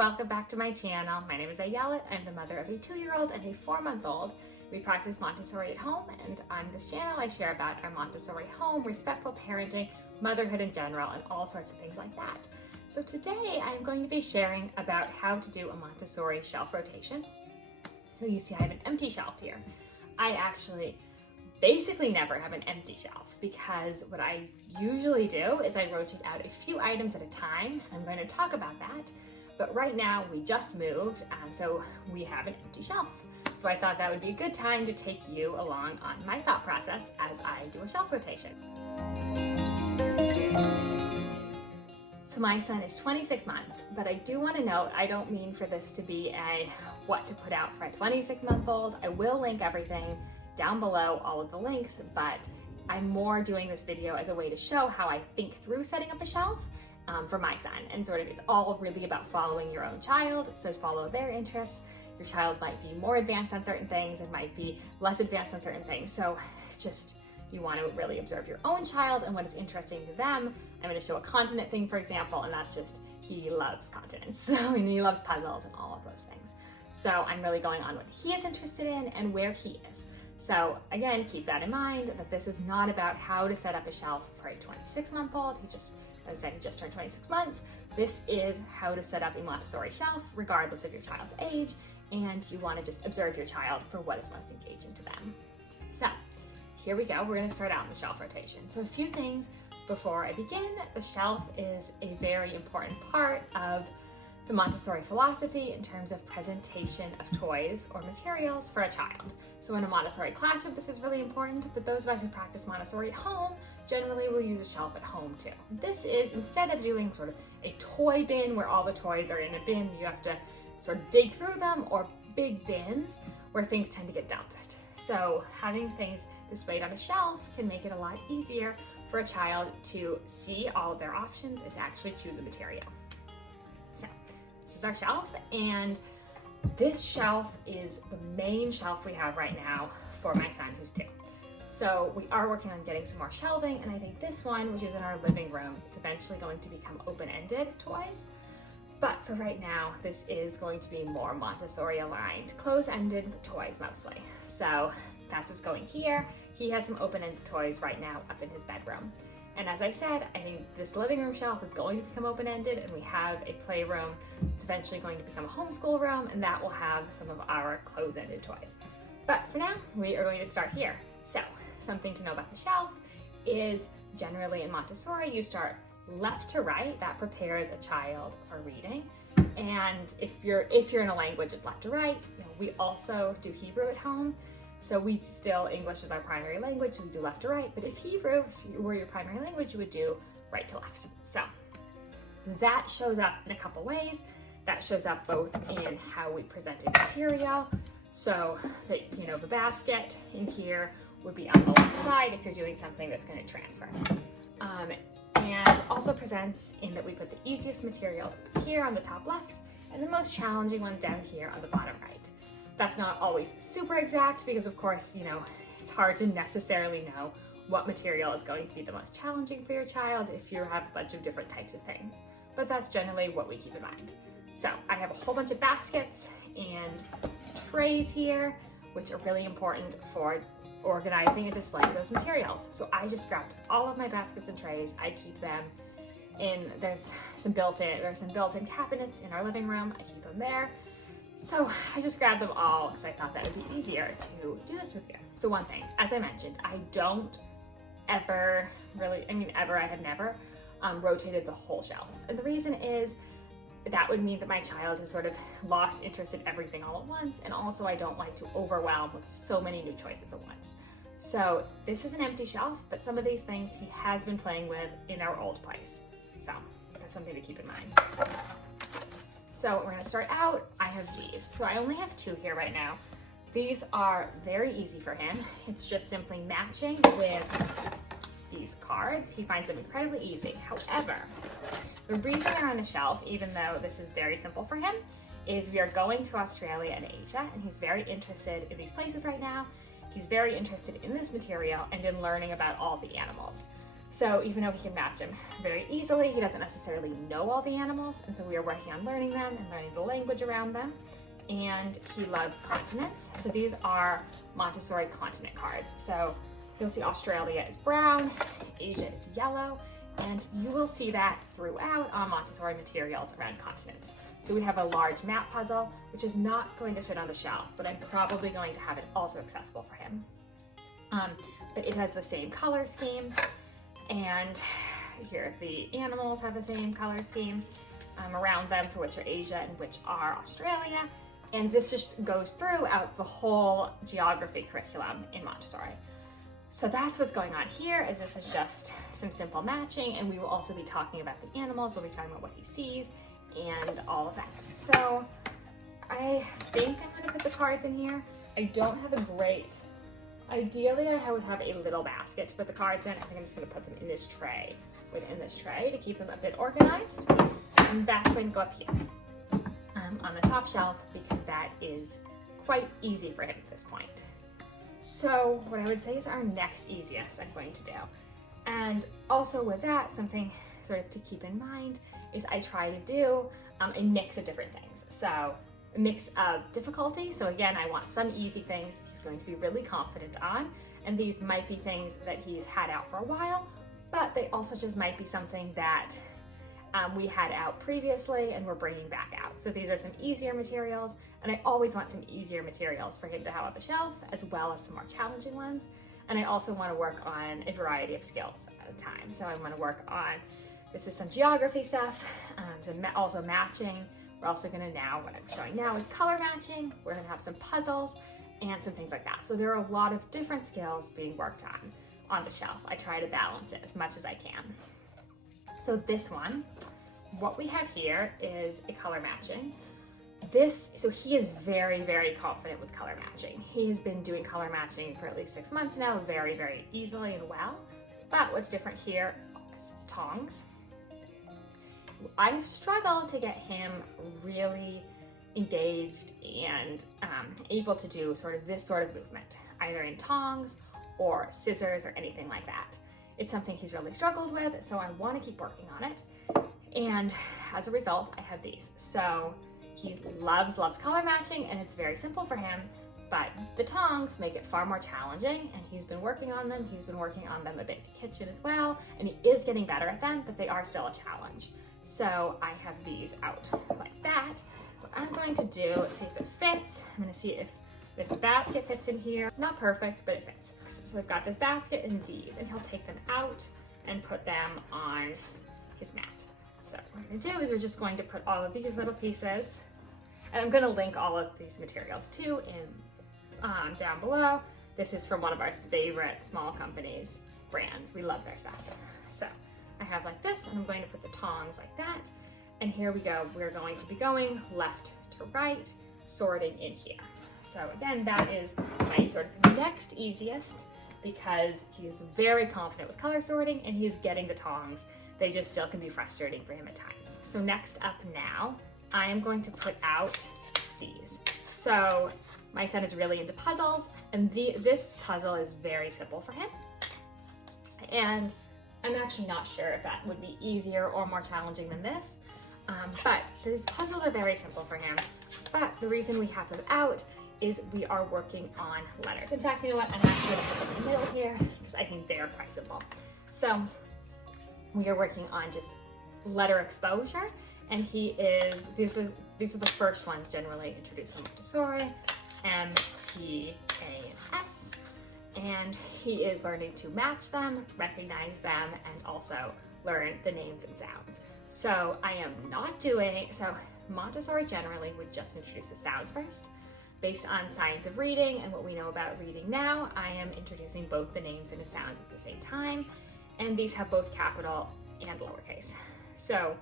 welcome back to my channel. My name is Ayelet. I'm the mother of a 2-year-old and a 4-month-old. We practice Montessori at home, and on this channel I share about our Montessori home, respectful parenting, motherhood in general, and all sorts of things like that. So today I'm going to be sharing about how to do a Montessori shelf rotation. So you see I have an empty shelf here. I actually basically never have an empty shelf because what I usually do is I rotate out a few items at a time. I'm going to talk about that, but right now we just moved, so we have an empty shelf. So I thought that would be a good time to take you along on my thought process as I do a shelf rotation. So my son is 26 months, but I do want to note, I don't mean for this to be a what to put out for a 26-month-old. I will link everything down below, all of the links, but I'm more doing this video as a way to show how I think through setting up a shelf for my son. And sort of it's all really about following your own child, so follow their interests. Your child might be more advanced on certain things and might be less advanced on certain things. So just, you want to really observe your own child and what is interesting to them. I'm going to show a continent thing, for example, and that's just, he loves continents. So, and he loves puzzles and all of those things. So I'm really going on what he is interested in and where he is. So again, keep that in mind, that this is not about how to set up a shelf for a 26-month-old. He just, as I said, he just turned 26 months. This is how to set up a Montessori shelf, regardless of your child's age, and you want to just observe your child for what is most engaging to them. So here we go. We're going to start out in the shelf rotation. So a few things before I begin. The shelf is a very important part of the Montessori philosophy in terms of presentation of toys or materials for a child. So in a Montessori classroom, this is really important, but those of us who practice Montessori at home generally will use a shelf at home too. This is, instead of doing sort of a toy bin where all the toys are in a bin, you have to sort of dig through them, or big bins where things tend to get dumped. So having things displayed on a shelf can make it a lot easier for a child to see all of their options and to actually choose a material. So this is our shelf, and this shelf is the main shelf we have right now for my son who's 2. So we are working on getting some more shelving, and I think this one, which is in our living room, is eventually going to become open-ended toys. But for right now, this is going to be more Montessori aligned, close-ended toys mostly. So that's what's going here. He has some open-ended toys right now up in his bedroom. And as I said, I think this living room shelf is going to become open-ended, and we have a playroom. It's eventually going to become a homeschool room, and that will have some of our close-ended toys. But for now, we are going to start here. So something to know about the shelf is generally in Montessori, you start left to right. That prepares a child for reading. And if you're in a language, it's left to right. We also do Hebrew at home. So we still, English is our primary language, so we do left to right. But if Hebrew were your primary language, you would do right to left. So that shows up in a couple ways. That shows up both in how we present a material. So that, the basket in here would be on the left side if you're doing something that's going to transfer. And also presents in that we put the easiest materials here on the top left and the most challenging ones down here on the bottom right. That's not always super exact because, of course, it's hard to necessarily know what material is going to be the most challenging for your child if you have a bunch of different types of things. But that's generally what we keep in mind. So I have a whole bunch of baskets and trays here, which are really important for organizing and displaying those materials. So I just grabbed all of my baskets and trays. I keep them in, there's some built-in cabinets in our living room. I keep them there. So I just grabbed them all because I thought that would be easier to do this with you. So one thing, as I mentioned, I don't ever really, I have never rotated the whole shelf. And the reason is that would mean that my child has sort of lost interest in everything all at once. And also I don't like to overwhelm with so many new choices at once. So this is an empty shelf, but some of these things he has been playing with in our old place. So that's something to keep in mind. So we're gonna start out, I have these. So I only have 2 here right now. These are very easy for him. It's just simply matching with these cards. He finds them incredibly easy. However, the reason they're on a shelf, even though this is very simple for him, is we are going to Australia and Asia, and he's very interested in these places right now. He's very interested in this material and in learning about all the animals. So even though he can match them very easily, he doesn't necessarily know all the animals, and so we are working on learning them and learning the language around them. And he loves continents. So these are Montessori continent cards. So you'll see Australia is brown, Asia is yellow, and you will see that throughout on Montessori materials around continents. So we have a large map puzzle, which is not going to fit on the shelf, but I'm probably going to have it also accessible for him. But it has the same color scheme, and here the animals have the same color scheme around them, for which are Asia and which are Australia. And this just goes throughout the whole geography curriculum in Montessori. So that's what's going on here, is this is just some simple matching, and we will also be talking about the animals, we'll be talking about what he sees, and all of that. So I think I'm gonna put the cards in here. I don't have a great, ideally I would have a little basket to put the cards in. I think I'm just gonna put them in this tray, within this tray, to keep them a bit organized. And that's going to go up here on the top shelf, because that is quite easy for him at this point. So what I would say is our next easiest I'm going to do. And also with that, something sort of to keep in mind is I try to do a mix of different things. So a mix of difficulty. So again, I want some easy things he's going to be really confident on. And these might be things that he's had out for a while, but they also just might be something that we had out previously and we're bringing back out. So these are some easier materials, and I always want some easier materials for him to have on the shelf, as well as some more challenging ones. And I also want to work on a variety of skills at a time. So I want to work on, this is some geography stuff, also matching. We're also going to now, what I'm showing now is color matching. We're going to have some puzzles and some things like that. So there are a lot of different skills being worked on the shelf. I try to balance it as much as I can. So this one, what we have here is a color matching. So he is very, very confident with color matching. He has been doing color matching for at least 6 months now, very, very easily and well. But what's different here is tongs. I've struggled to get him really engaged and able to do this sort of movement, either in tongs or scissors or anything like that. It's something he's really struggled with, so I want to keep working on it. And as a result, I have these. So he loves color matching, and it's very simple for him, but the tongs make it far more challenging, and he's been working on them. He's been working on them a bit in the kitchen as well, and he is getting better at them, but they are still a challenge. So I have these out like that. What I'm going to do, let's see if it fits. I'm going to see if this basket fits in here. Not perfect, but it fits. So I've got this basket and these, and he'll take them out and put them on his mat. So what we're gonna do is we're just going to put all of these little pieces, and I'm gonna link all of these materials too in down below. This is from one of our favorite small companies brands. We love their stuff. So I have like this, and I'm going to put the tongs like that. And here we go. We're going to be going left to right, sorting in here. So again, that is my sort of next easiest, because he's very confident with color sorting and he's getting the tongs. They just still can be frustrating for him at times. So next up now, I am going to put out these. So my son is really into puzzles, and this puzzle is very simple for him. And I'm actually not sure if that would be easier or more challenging than this, but these puzzles are very simple for him. But the reason we have them out is we are working on letters. In fact, you know what? I'm actually gonna put them in the middle here, because I think they're quite simple. So we are working on just letter exposure, and these are the first ones generally introduced in Montessori, M, T, A, and S, and he is learning to match them, recognize them, and also learn the names and sounds. So I am not doing, so Montessori generally would just introduce the sounds first. Based on science of reading and what we know about reading now, I am introducing both the names and the sounds at the same time, and these have both capital and lowercase. So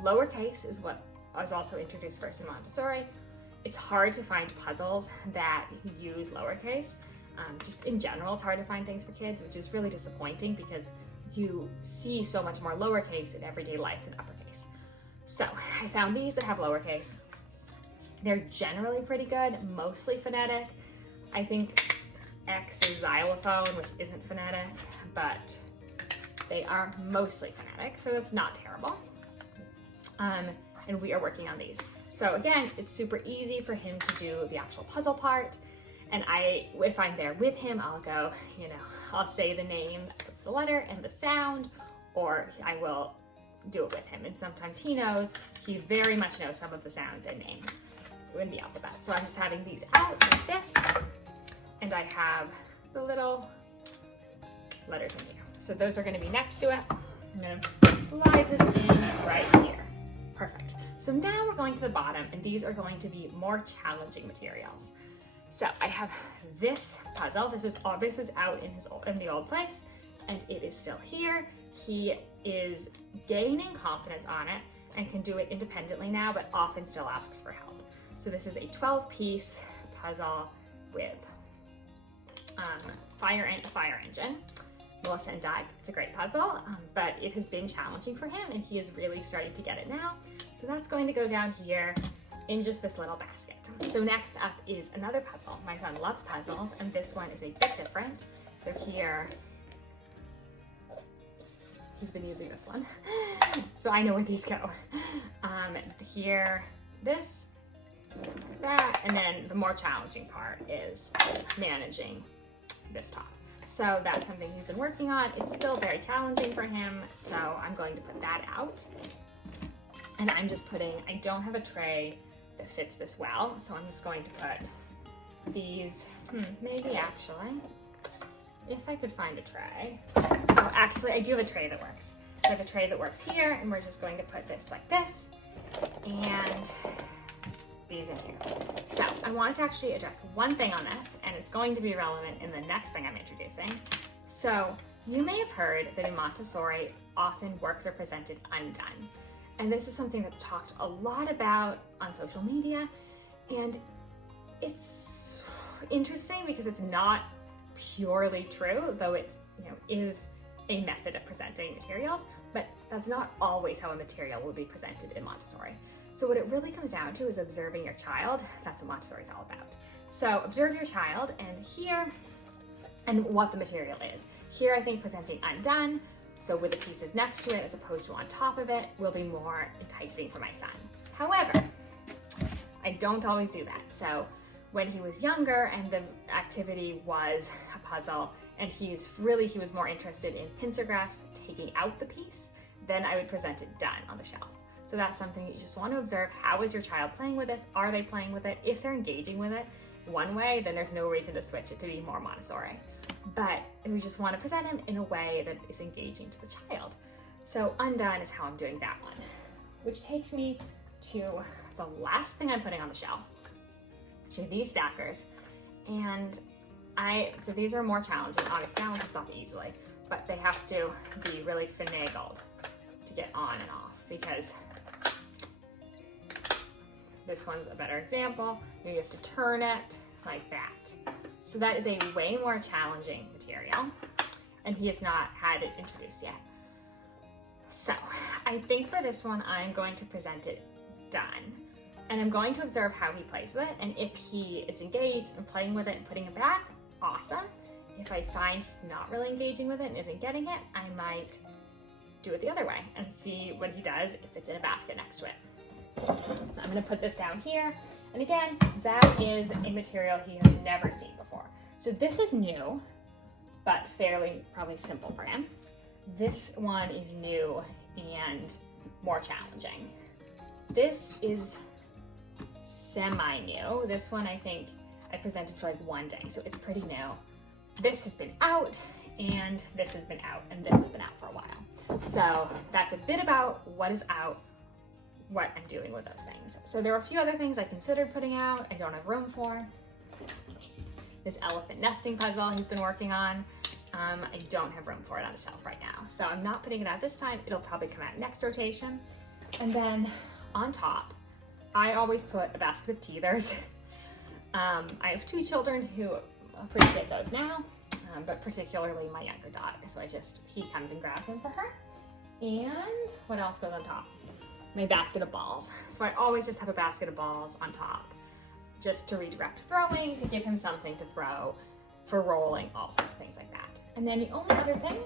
lowercase is what was also introduced first in Montessori. It's hard to find puzzles that use lowercase. Just in general, it's hard to find things for kids, which is really disappointing because you see so much more lowercase in everyday life than uppercase. So I found these that have lowercase. They're generally pretty good, mostly phonetic. I think X is xylophone, which isn't phonetic, but They are mostly phonetic, so that's not terrible. And we are working on these. So again, it's super easy for him to do the actual puzzle part. And if I'm there with him, I'll go, I'll say the name of the letter and the sound, or I will do it with him. And sometimes he very much knows some of the sounds and names in the alphabet. So I'm just having these out like this, and I have the little letters in here. So those are gonna be next to it. I'm gonna slide this in right here. Perfect. So now we're going to the bottom, and these are going to be more challenging materials. So I have this puzzle. This was out in the old place, and it is still here. He is gaining confidence on it and can do it independently now, but often still asks for help. So this is a 12-piece puzzle with fire engine. Melissa and Di. It's a great puzzle, but it has been challenging for him, and he is really starting to get it now. So that's going to go down here in just this little basket. So next up is another puzzle. My son loves puzzles, and this one is a bit different. So here, he's been using this one. So I know where these go. Here, this, that, and then the more challenging part is managing this top. So that's something he's been working on. It's still very challenging for him, so I'm going to put that out. And I'm just I don't have a tray that fits this well, so I'm just going to put these, maybe actually, if I could find a tray. Oh, actually, I do have a tray that works. I have a tray that works here, and we're just going to put this like this, and these in here. So I wanted to actually address one thing on this, and it's going to be relevant in the next thing I'm introducing. So you may have heard that in Montessori, often works are presented undone. And this is something that's talked a lot about on social media, and it's interesting because it's not purely true, though it is a method of presenting materials, but that's not always how a material will be presented in Montessori. So what it really comes down to is observing your child. That's what Montessori is all about. So observe your child and what the material is. Here, I think presenting undone, so with the pieces next to it as opposed to on top of it, will be more enticing for my son. However, I don't always do that. So when he was younger and the activity was a puzzle, and he was more interested in pincer grasp, taking out the piece, then I would present it done on the shelf. So that's something that you just want to observe. How is your child playing with this? Are they playing with it? If they're engaging with it one way, then there's no reason to switch it to be more Montessori. But we just want to present him in a way that is engaging to the child. So undone is how I'm doing that one, which takes me to the last thing I'm putting on the shelf, which are these stackers. And so these are more challenging. Obviously, that one comes off easily, but they have to be really finagled to get on and off, because this one's a better example. You have to turn it like that. So that is a way more challenging material, and he has not had it introduced yet. So I think for this one, I'm going to present it done, and I'm going to observe how he plays with it, and if he is engaged and playing with it and putting it back, awesome. If I find he's not really engaging with it and isn't getting it, I might do it the other way and see what he does if it's in a basket next to it. So I'm going to put this down here, and again, that is a material he has never seen before. So this is new, but fairly probably simple for him. This one is new and more challenging. This is semi-new. This one I think I presented for like one day, so it's pretty new. This has been out, and this has been out, and this has been out for a while. So that's a bit about what is out, what I'm doing with those things. So there were a few other things I considered putting out, I don't have room for. This elephant nesting puzzle he's been working on. I don't have room for it on the shelf right now. So I'm not putting it out this time. It'll probably come out next rotation. And then on top, I always put a basket of teethers. I have 2 children who appreciate those now, but particularly my younger daughter. So he comes and grabs them for her. And what else goes on top? My basket of balls. So I always just have a basket of balls on top, just to redirect throwing, to give him something to throw, for rolling, all sorts of things like that. And then the only other thing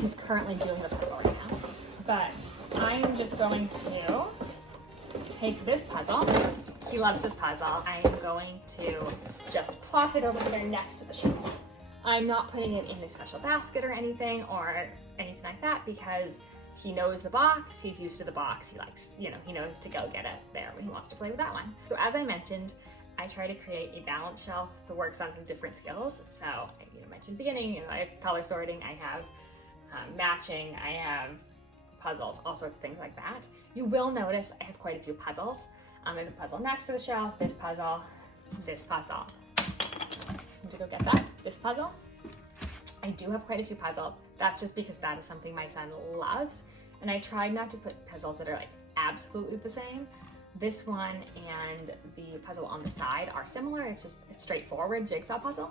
He's currently doing the puzzle right now. But I'm just going to take this puzzle. He loves this puzzle. I am going to just plop it over there next to the shelf. I'm not putting it in a special basket or anything like that because he knows the box, he's used to the box, he likes, he knows to go get it there when he wants to play with that one. So as I mentioned, I try to create a balance shelf that works on some different skills. So I mentioned at the beginning, I have color sorting, I have matching, I have puzzles, all sorts of things like that. You will notice I have quite a few puzzles. I have a puzzle next to the shelf, this puzzle, this puzzle. I'm to go get that, this puzzle. I do have quite a few puzzles. That's just because that is something my son loves. And I tried not to put puzzles that are like absolutely the same. This one and the puzzle on the side are similar. It's straightforward jigsaw puzzle,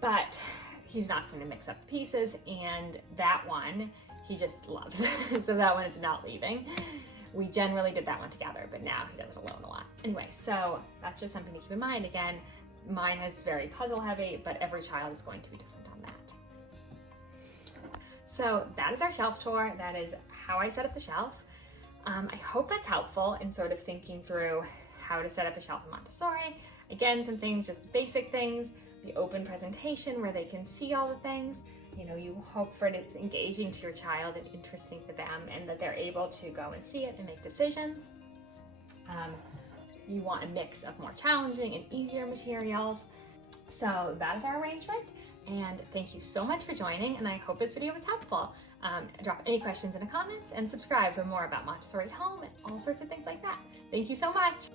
but he's not going to mix up the pieces. And that one, he just loves. So that one is not leaving. We generally did that one together, but now he does it alone a lot. Anyway, so that's just something to keep in mind. Again, mine is very puzzle heavy, but every child is going to be different on that. So that is our shelf tour. That is how I set up the shelf. I hope that's helpful in sort of thinking through how to set up a shelf in Montessori. Again, some things, just basic things, the open presentation where they can see all the things. You hope for it, it's engaging to your child and interesting to them, and that they're able to go and see it and make decisions. You want a mix of more challenging and easier materials. So that is our arrangement, and thank you so much for joining, and I hope this video was helpful. Drop any questions in the comments and subscribe for more about Montessori at home and all sorts of things like that. Thank you so much.